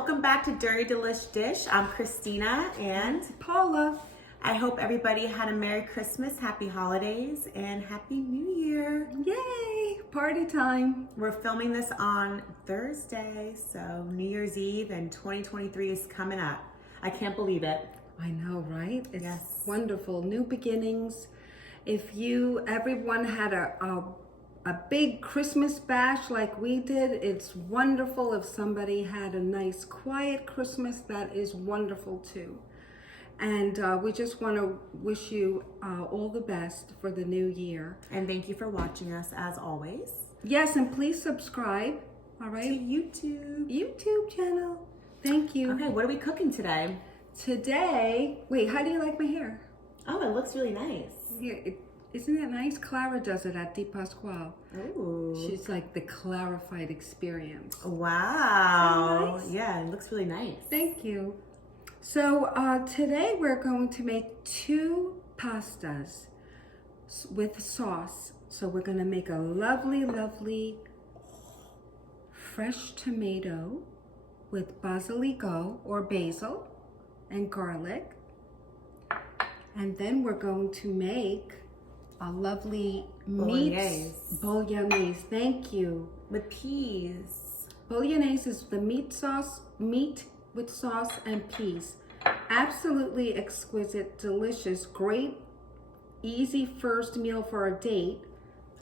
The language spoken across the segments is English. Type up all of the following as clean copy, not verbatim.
welcome back to Dirty Delish Dish. I'm Christina and Paula. I hope everybody had a Merry Christmas, Happy Holidays, and Happy New Year. Yay, party time. We're filming this on Thursday, so New Year's Eve and 2023 is coming up. I can't believe it. I know, right? It's Yes. wonderful. New beginnings. If everyone had a big Christmas bash like we did, it's wonderful. If somebody had a nice quiet Christmas, that is wonderful too. And we just want to wish you all the best for the new year. And thank you for watching us as always. Yes, and please subscribe, all To right? YouTube channel. Thank you. Okay, what are we cooking today? Today, wait, how do you like my hair? Oh, it looks really nice. Yeah, isn't that nice? Clara does it at Di Pasquale. Ooh. She's like the clarified experience. Wow. Isn't that nice? Yeah, it looks really nice. Thank you. So today we're going to make 2 pastas with sauce. So we're going to make a lovely, lovely fresh tomato with basilico or basil and garlic. And then we're going to make a lovely Bolognese. Thank you. With peas. Bolognese is the meat with sauce and peas. Absolutely exquisite, delicious, great, easy first meal for a date.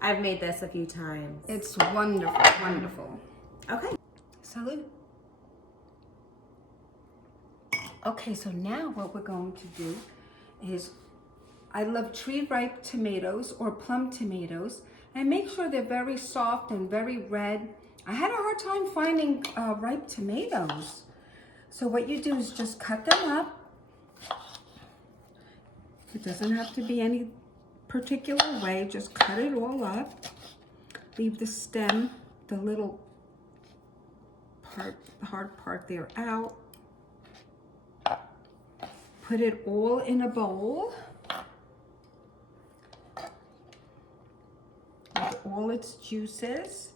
I've made this a few times. It's wonderful, wonderful. Okay. Salute. Okay, so now what we're going to do is, I love tree-ripe tomatoes or plum tomatoes, and make sure they're very soft and very red. I had a hard time finding ripe tomatoes. So what you do is just cut them up. It doesn't have to be any particular way, just cut it all up. Leave the stem, the little part, the hard part there out. Put it all in a bowl with all its juices.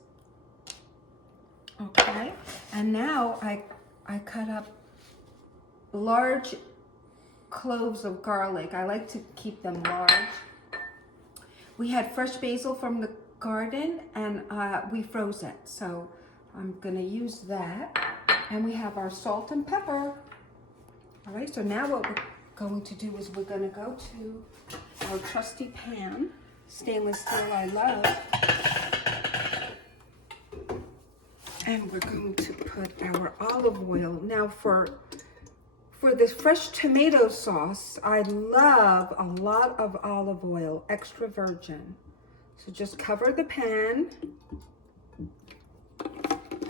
Okay, and now I cut up large cloves of garlic. I like to keep them large. We had fresh basil from the garden and we froze it. So I'm gonna use that. And we have our salt and pepper. All right, so now what we're going to do is we're gonna go to our trusty pan, stainless steel I love. And we're going to put our olive oil. Now for this fresh tomato sauce, I love a lot of olive oil, extra virgin. So just cover the pan.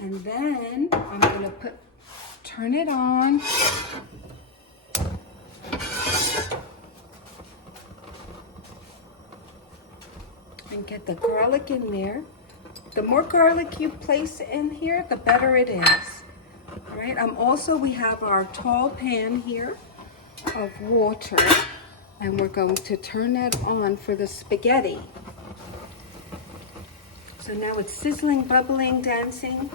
And then I'm gonna turn it on. And get the garlic in there. The more garlic you place in here, the better it is. All right, we have our tall pan here of water, and we're going to turn that on for the spaghetti. So now it's sizzling, bubbling, dancing.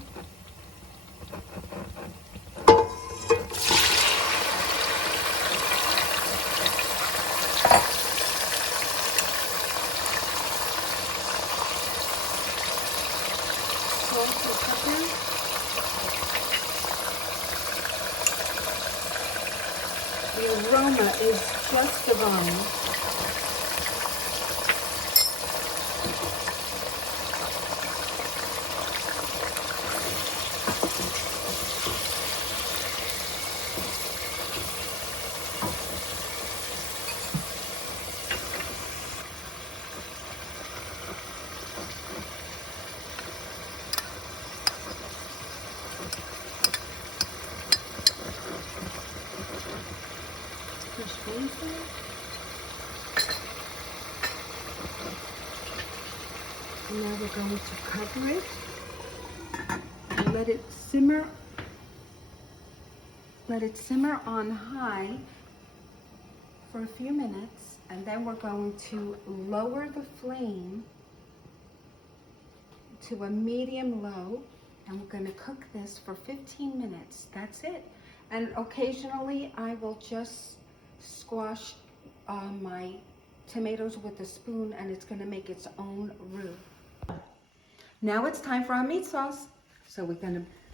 The aroma is just divine. And now we're going to cover it and let it simmer. Let it simmer on high for a few minutes, and then we're going to lower the flame to a medium low And we're gonna cook this for 15 minutes. That's it. And occasionally I will just squash my tomatoes with a spoon, and it's gonna make its own roux. Now it's time for our meat sauce. So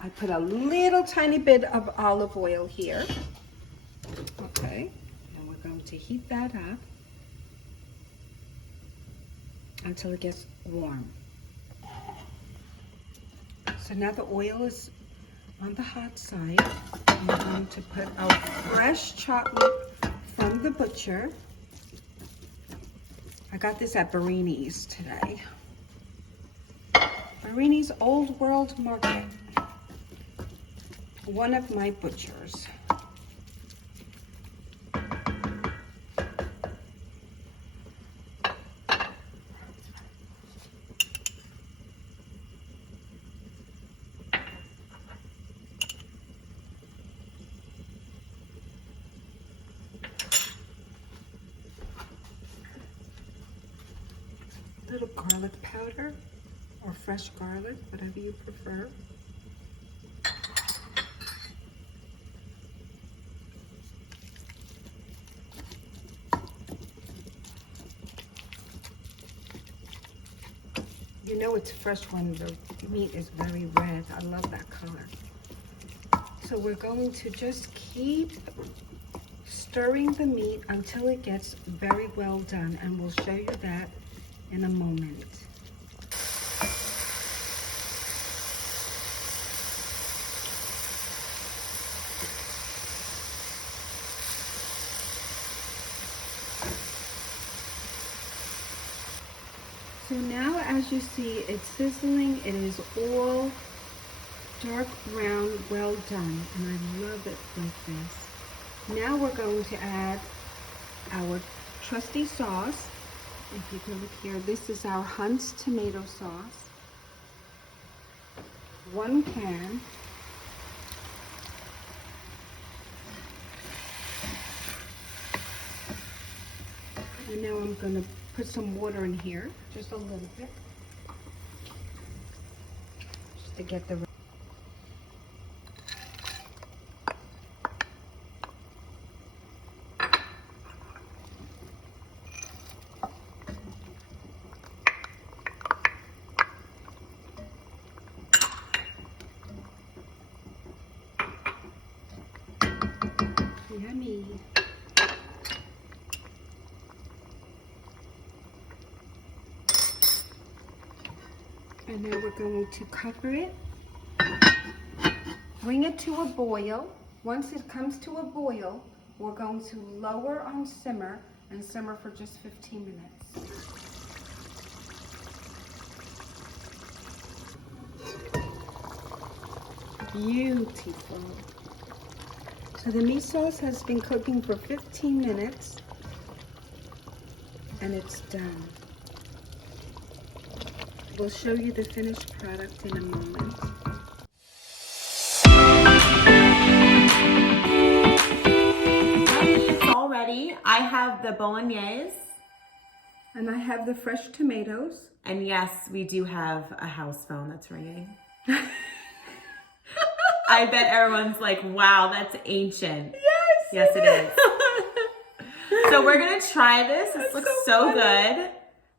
I put a little tiny bit of olive oil here. Okay, and we're going to heat that up until it gets warm. So now the oil is on the hot side. We're going to put our fresh chocolate from the butcher. I got this at Bolognese today. Bolognese Old World Market. One of my butchers. Little garlic powder or fresh garlic, whatever you prefer. You know it's fresh when the meat is very red. I love that color. So we're going to just keep stirring the meat until it gets very well done, and we'll show you that in a moment. So now, as you see, it's sizzling. It is all dark brown, well done, and I love it like this. Now we're going to add our trusty sauce. If you can look here, this is our Hunt's tomato sauce. 1 can. And now I'm going to put some water in here, just a little bit, just to get the. Yummy. And now we're going to cover it, bring it to a boil. Once it comes to a boil, we're going to lower on simmer and simmer for just 15 minutes. Beautiful. So the meat sauce has been cooking for 15 minutes and it's done. We'll show you the finished product in a moment. It's all ready. I have the Bolognese. And I have the fresh tomatoes. And yes, we do have a house phone that's ringing. I bet everyone's like, wow, that's ancient. Yes, it is. So we're going to try this. This looks so good.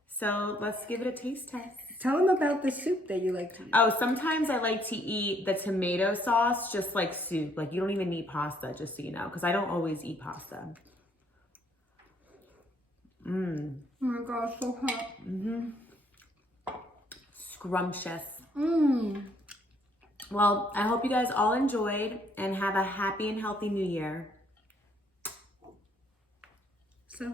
So let's give it a taste test. Tell them about the soup that you like to eat. Oh, sometimes I like to eat the tomato sauce just like soup. Like you don't even need pasta, just so you know, because I don't always eat pasta. Mmm. Oh my gosh, so hot. Mm-hmm. Scrumptious. Mmm. Well, I hope you guys all enjoyed and have a happy and healthy new year. So